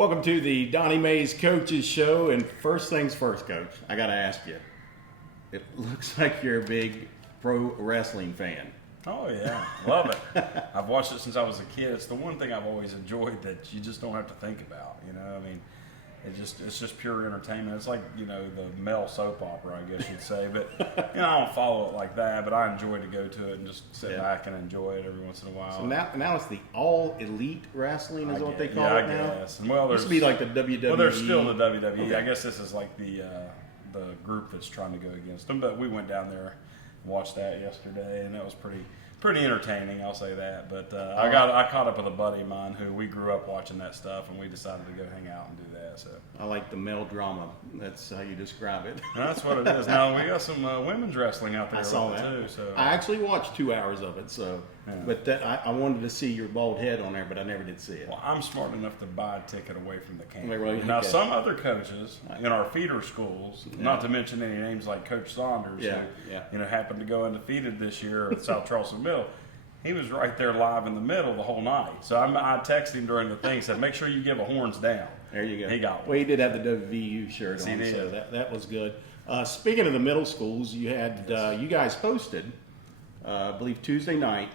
Welcome to the Donnie Mays Coaches Show. And first things first, Coach, I got to ask you. It looks like you're a big pro wrestling fan. Oh yeah, love it. I've watched it since I was a kid. It's the one thing I've always enjoyed that you just don't have to think about. I mean, it's just pure entertainment. It's like the male soap opera, I guess you'd say. But I don't follow it like that. But I enjoy to go to it and just sit back and enjoy it every once in a while. So now it's the all elite wrestling is what they call it now. I guess. And, well, used to be like the WWE. Well, there's still the WWE. Okay. I guess this is like the group that's trying to go against them. But we went down there and watched that yesterday, and that was pretty entertaining, I'll say that. But I caught up with a buddy of mine who we grew up watching that stuff, and we decided to go hang out and do that. So I like the male drama. That's how you describe it. that's what it is. Now we got some women's wrestling out there. I saw that too. So I actually watched 2 hours of it. So, but I wanted to see your bald head on there, but I never did see it. well, I'm smart enough to buy a ticket away from the camp. Really? Now, Okay. some other coaches in our feeder schools, not to mention any names like Coach Saunders, who happened to go undefeated this year at South Charleston Middle. He was right there live in the middle the whole night. So I texted him during the thing, said, make sure you give a horns down. There you go. He got one. Well, he did have the WVU shirt on, so that was good. Speaking of the middle schools, you had you guys hosted, I believe Tuesday night,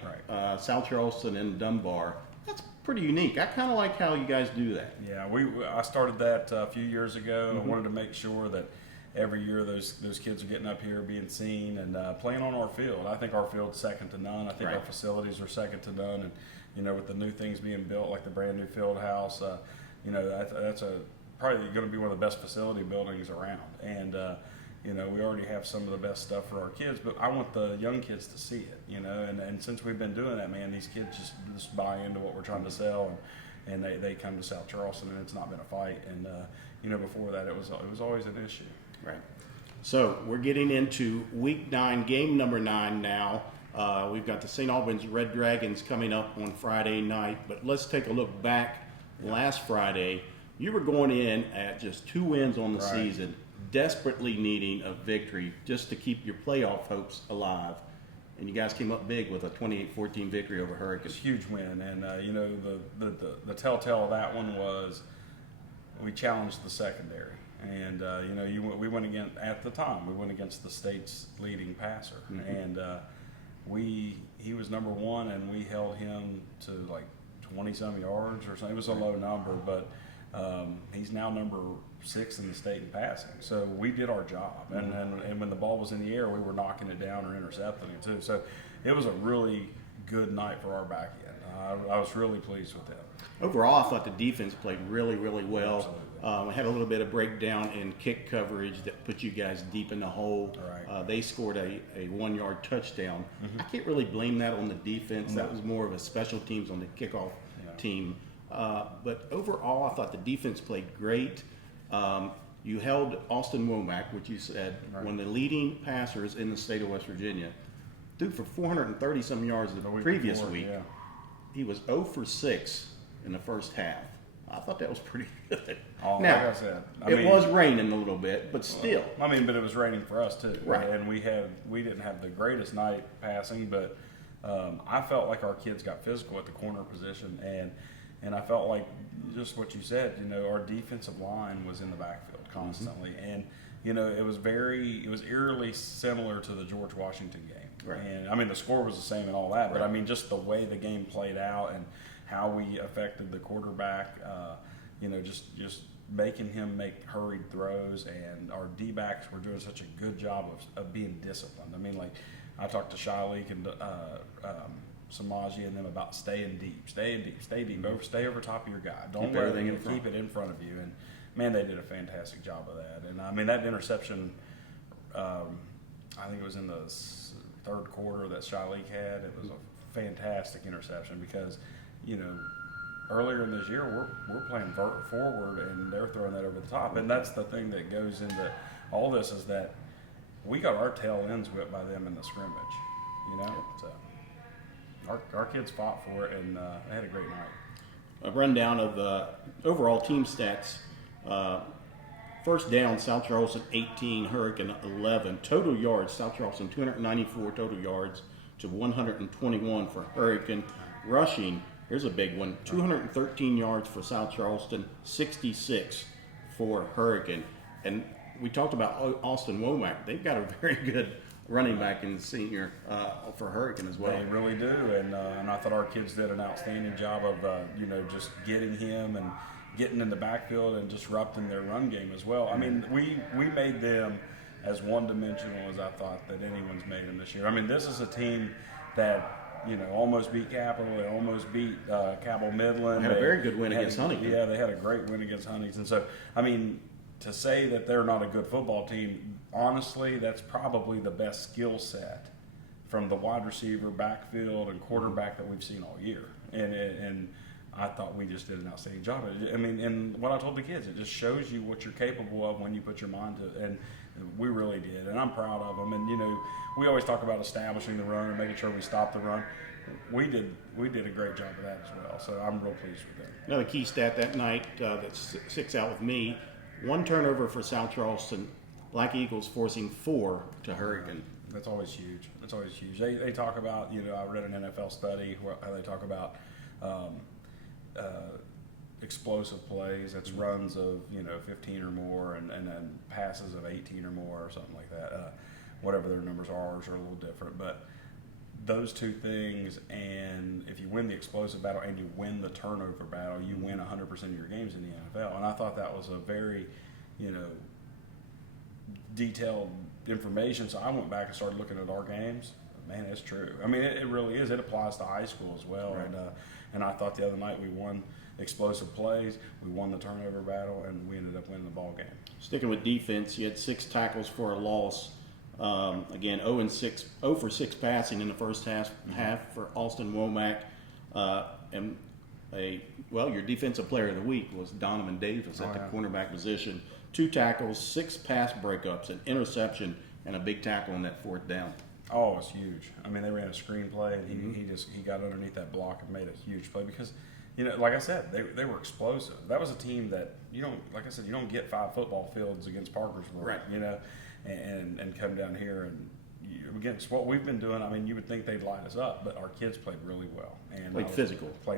South Charleston and Dunbar. That's pretty unique. I kind of like how you guys do that. Yeah, I started that a few years ago. I wanted to make sure that every year those kids are getting up here, being seen, and playing on our field. I think our field's second to none. I think our facilities are second to none. And with the new things being built, like the brand new field house, that's probably going to be one of the best facility buildings around. And we already have some of the best stuff for our kids, but I want the young kids to see it. And since we've been doing that, man, these kids just buy into what we're trying to sell, and they come to South Charleston, and it's not been a fight. And before that, it was always an issue. Right. So we're getting into week 9, game number 9 now. We've got the St. Albans Red Dragons coming up on Friday night, but let's take a look back. Last Friday, you were going in at just 2 wins on the season, desperately needing a victory just to keep your playoff hopes alive. And you guys came up big with a 28-14 victory over Hurricane. It's a huge win, and the telltale of that one was we challenged the secondary. And we went against, at the time, we went against the state's leading passer, and he was number 1, and we held him to like 20-some yards or something. It was a low number, but he's now number 6 in the state in passing. So we did our job, and when the ball was in the air, we were knocking it down or intercepting it too. So it was a really good night for our back end. I was really pleased with that. Overall, I thought the defense played really, really well. We had a little bit of breakdown in kick coverage that put you guys deep in the hole. They scored a 1-yard touchdown. I can't really blame that on the defense. That was more of a special teams on the kickoff team. But overall, I thought the defense played great. You held Austin Womack, which you said, one of the leading passers in the state of West Virginia. Threw for 430-some yards the previous week. He was 0 for 6 in the first half. I thought that was pretty good. Now, like I said, it was raining a little bit, but still. But it was raining for us too. Right. And we didn't have the greatest night passing, but I felt like our kids got physical at the corner position, and I felt like just what you said. Our defensive line was in the backfield constantly, and it was eerily similar to the George Washington game. Right. And the score was the same and all that, but just the way the game played out and how we affected the quarterback, just making him make hurried throws, and our D-backs were doing such a good job of being disciplined. I talked to Shalik and Samaji and them about staying deep, stay over top of your guy. Don't let everything keep it in front of you. And man, they did a fantastic job of that. And that interception, I think it was in the third quarter that Shalik had. It was a fantastic interception because, earlier in this year we're playing forward and they're throwing that over the top. And that's the thing that goes into all this is that we got our tail ends whipped by them in the scrimmage. So our kids fought for it, and they had a great night. A rundown of the overall team stats. First down, South Charleston 18, Hurricane 11. Total yards, South Charleston 294 total yards to 121 for Hurricane. Rushing, Here's a big one: 213 yards for South Charleston, 66 for Hurricane. And we talked about Austin Womack. They've got a very good running back in senior for Hurricane as well. They really do, and I thought our kids did an outstanding job of just getting him and getting in the backfield and disrupting their run game as well. I mean, we made them as one-dimensional as I thought that anyone's made them this year. I mean, this is a team that almost beat Capital. They almost beat Cabell Midland. They had a very good win against Huntington. Yeah, they had a great win against Huntington. So, I mean, to say that they're not a good football team, honestly, that's probably the best skill set from the wide receiver, backfield, and quarterback that we've seen all year. And I thought we just did an outstanding job. I mean, and what I told the kids, it just shows you what you're capable of when you put your mind to it. And we really did, and I'm proud of them. And we always talk about establishing the run and making sure we stop the run. We did a great job of that as well. So I'm real pleased with that. Another key stat that night that sticks out with me: 1 turnover for South Charleston. Black Eagles forcing 4 to Hurricane. That's always huge. That's always huge. They talk about, I read an NFL study where they talk about explosive plays. That's runs of 15 or more, and then passes of 18 or more, or something like that. Whatever their numbers are, ours are a little different, but those two things, and if you win the explosive battle and you win the turnover battle, you win 100% of your games in the NFL. And I thought that was a very, detailed information. So I went back and started looking at our games. Man, it's true. I mean, it really is. It applies to high school as well. Right. And I thought the other night we won explosive plays, we won the turnover battle, and we ended up winning the ball game. Sticking with defense, you had 6 tackles for a loss. Again, 0 for 6 passing in the first half for Austin Womack. And your defensive player of the week was Donovan Davis at the cornerback position. 2 tackles, 6 pass breakups, an interception, and a big tackle on that 4th down. Oh, it's huge. I mean, they ran a screen play, and he got underneath that block and made a huge play because, like I said, they were explosive. That was a team that you don't get 5 football fields against Parkersburg, right? And come down here and against what we've been doing. I mean, you would think they'd line us up, but our kids played really well and played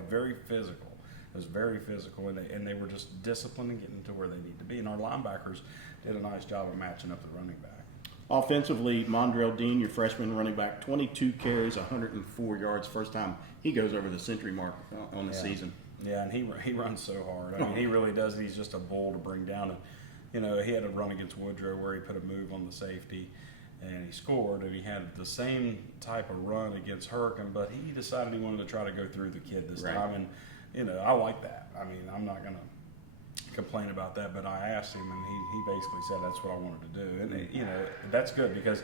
very physical. It was very physical, and they were just disciplined and getting to where they need to be. And our linebackers did a nice job of matching up the running back. Offensively, Mondrell Dean, your freshman running back, 22 carries, 104 yards. First time he goes over the century mark on the season. Yeah, and he runs so hard. I mean, he really does. He's just a bull to bring down. And he had a run against Woodrow where he put a move on the safety, and he scored. And he had the same type of run against Hurricane, but he decided he wanted to try to go through the kid this time. And I like that. I mean, I'm not gonna complain about that, but I asked him, and he basically said that's what I wanted to do. And that's good because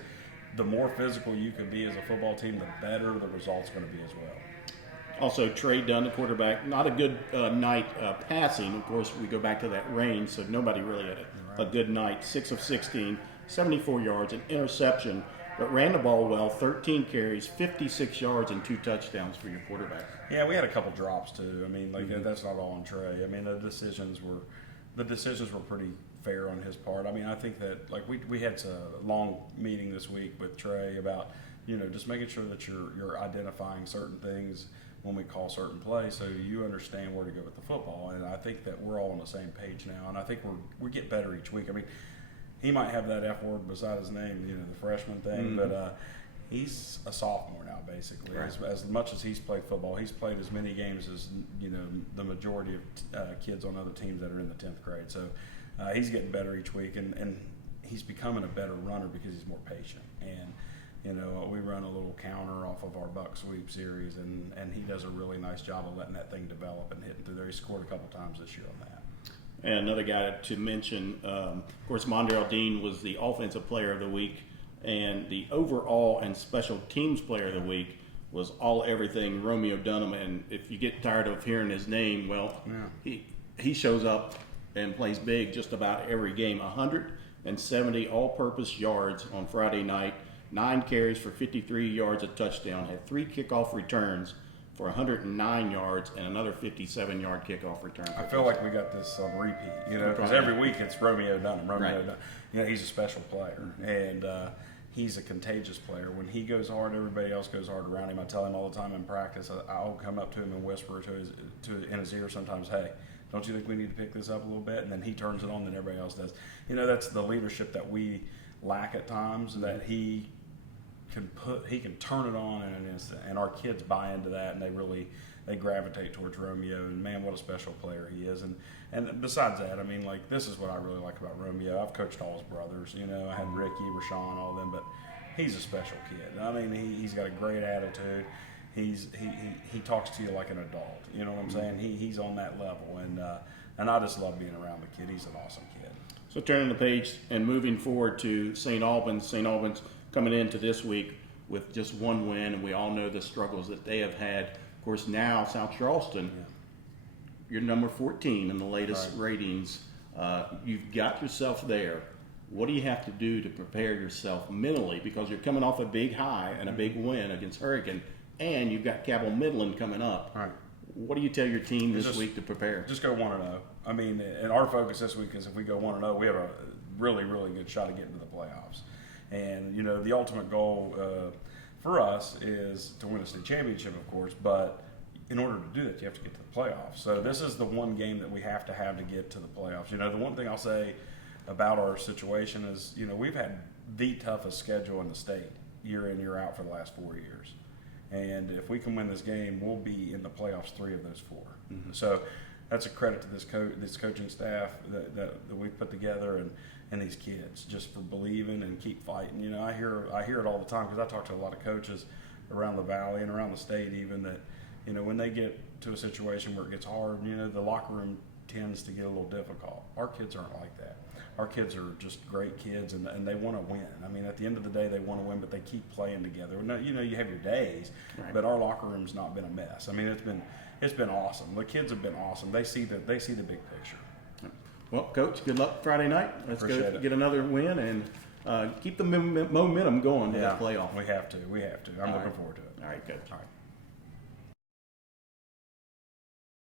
the more physical you can be as a football team, the better the result's going to be as well. Also, Trey Dunn, the quarterback, not a good night passing. Of course, we go back to that range, so nobody really had a good night. 6 of 16, 74 yards, an interception, but ran the ball well, 13 carries, 56 yards, and 2 touchdowns for your quarterback. Yeah, we had a couple drops too. I mean, that's not all on Trey. I mean, the decisions were pretty fair on his part. I mean, I think that we had a long meeting this week with Trey about just making sure that you're identifying certain things when we call certain plays, so you understand where to go with the football. And I think that we're all on the same page now, and I think we get better each week. I mean, he might have that F word beside his name, the freshman thing, but he's a sophomore now, basically. Right. As much as he's played football, he's played as many games as the majority of kids on other teams that are in the 10th grade. So he's getting better each week, and he's becoming a better runner because he's more patient. And we run a little counter off of our buck sweep series, and he does a really nice job of letting that thing develop and hitting through there. He scored a couple times this year on that. And another guy to mention, of course, Mondrell Dean was the offensive player of the week, and the overall and special teams player of the week was everything Romeo Dunham. And if you get tired of hearing his name, he shows up and plays big just about every game. 170 all-purpose yards on Friday night. 9 carries for 53 yards, a touchdown, had 3 kickoff returns for 109 yards and another 57-yard kickoff return. I feel like we got this on repeat, because every week it's Romeo Dunham. Dunham. He's a special player, and he's a contagious player. When he goes hard, everybody else goes hard around him. I tell him all the time in practice. I'll come up to him and whisper in his ear sometimes, "Hey, don't you think we need to pick this up a little bit?" And then he turns it on, then everybody else does. That's the leadership that we lack at times. That he can turn it on in an instant, and our kids buy into that, and they gravitate towards Romeo. And man, what a special player he is. And besides that, this is what I really like about Romeo. I've coached all his brothers. I had Ricky, Rashawn, all of them, but he's a special kid. He's got a great attitude. He talks to you like an adult. You know what I'm saying? He's on that level, and I just love being around the kid. He's an awesome kid. So turning the page and moving forward to St. Albans. St. Albans coming into this week with just one win, and we all know the struggles that they have had. Of course, now South Charleston, you're number 14 in the latest ratings. You've got yourself there. What do you have to do to prepare yourself mentally? Because you're coming off a big high and a big win against Hurricane, and you've got Cabell Midland coming up. Right. What do you tell your team this week to prepare? Just go 1-0. And our focus this week is if we go 1-0, we have a really, really good shot of getting to the playoffs. And, the ultimate goal for us is to win a state championship, of course, but in order to do that, you have to get to the playoffs. So this is the one game that we have to get to the playoffs. The one thing I'll say about our situation is, we've had the toughest schedule in the state year in, year out for the last 4 years. And if we can win this game, we'll be in the playoffs 3 of those 4. Mm-hmm. So that's a credit to this coaching staff that we've put together and these kids just for believing and keep fighting. I hear it all the time because I talk to a lot of coaches around the valley and around the state even that, when they get to a situation where it gets hard, the locker room tends to get a little difficult. Our kids aren't like that. Our kids are just great kids, and they want to win. At the end of the day, they want to win, but they keep playing together. You have your days, but our locker room's not been a mess. It's been awesome. The kids have been awesome. They see the big picture. Well, Coach, good luck Friday night. Let's Appreciate go it. Get another win and keep the momentum going to the playoff. We have to. I'm looking forward to it. All right, Coach. All right.